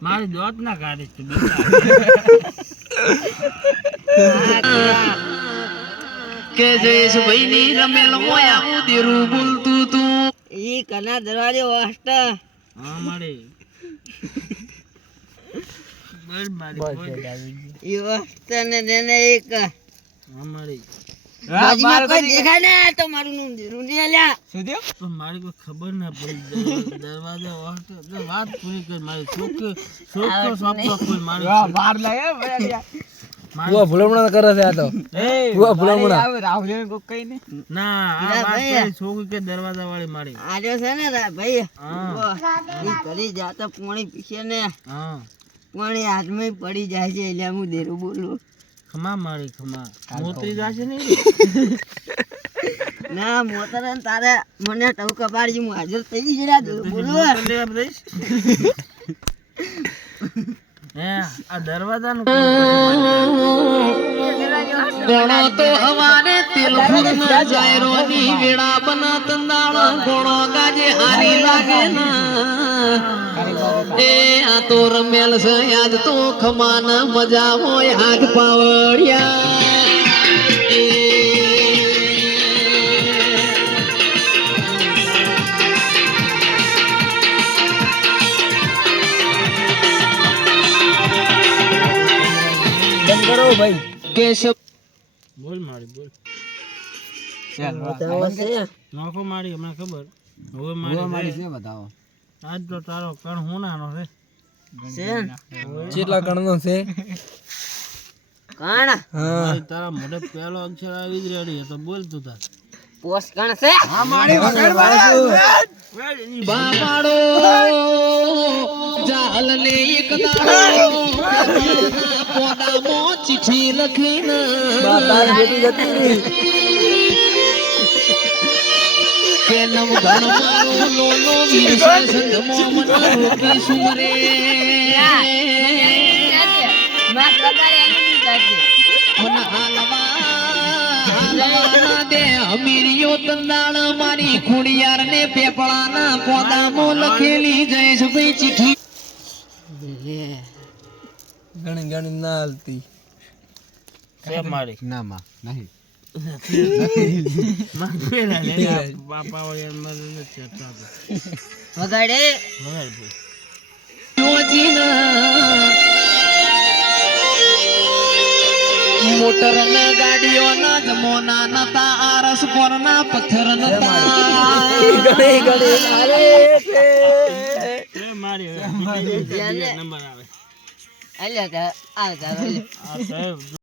મારી દોત ના કાઢીશ તું કે જયેશ ભાઈ ની રમેલ મોય આવું દેરું બોલતું તું ઈ કના દરવાજો વાસ્ટ હા મારી બોલ મારી બોલ ઈ વાસ્ટ ને દેને એક હા મારી બાજીમાં કોઈ દેખાય ને તો મારું નામ રૂંડી આલ્યા શું થયો તો મારી કોઈ ખબર ના પડી દરવાજા વાસ્ટ વાત પૂરી કર મારી છોકરો સાપો કોઈ મારી બાર લાગે મારી ભૂલમણા કરે છે આ તો એ ભૂલમણા રાહુલ કોઈ કઈ ને ના આ વાત છોકરી કે દરવાજા વાળી મારી આજો છે ને ભાઈ હા ઈ ઘડી જાતો પાણી પીશે ને હા પાણી હાથમાં પડી જાય છે એટલે હું દેરું બોલું ખમા મારી ખમા મોતરી જાશે ને ના મોતર તારે મને ટવકા પાડી હું હાજર થઈ જરા બોલું હે આ દરવાજાનું ગણો તો હવારે તેલ ફૂન જાયરો ની વેડા બના તંદાળ ગણો ગાજે હારી લાગે ના એ આ તો રમેલ છે યાદ તો ખમાન મજા હોય હાથ પાવડિયા કરો ભાઈ કેશવ બોલ મારી બોલ બતાવો છે નોખો મારી હમણાં ખબર હવે મારી છે બતાવો આજ તો તારો કણ હોનાનો છે કેટલા કણનો છે કાણ હા તારા મોઢે પહેલો અક્ષર આવી જ રેડી તો બોલ તું તાર પોસ કાણ છે હા મારી વગર બાપાડો જાલ ને એક દાડો પોડામાં ચિઠ્ઠી લખીને બાતાર બેટી જતી કે નવ ધન મારો લોલો વીર સંગમો મન રોકી સુમરે માત લગાડે એની જાજે મન હાલવા દે અમીરિયો તંદાળ મારી ખુડિયાર ને પેપળાના પોદામાં લખેલી જયેશ ભાઈ ચિઠ્ઠી ગણી ગણી ના હાલતી છે મારી ના માં નહીં બાપા વગર મને ચર્ચા વગાડે મોટર ના ગાડીઓ ના જમોના નતા આરસ પર ના પથ્થર નતા ગણી ગણી અરે મારી નંબર આવે અલ્યા આ આ સાહેબ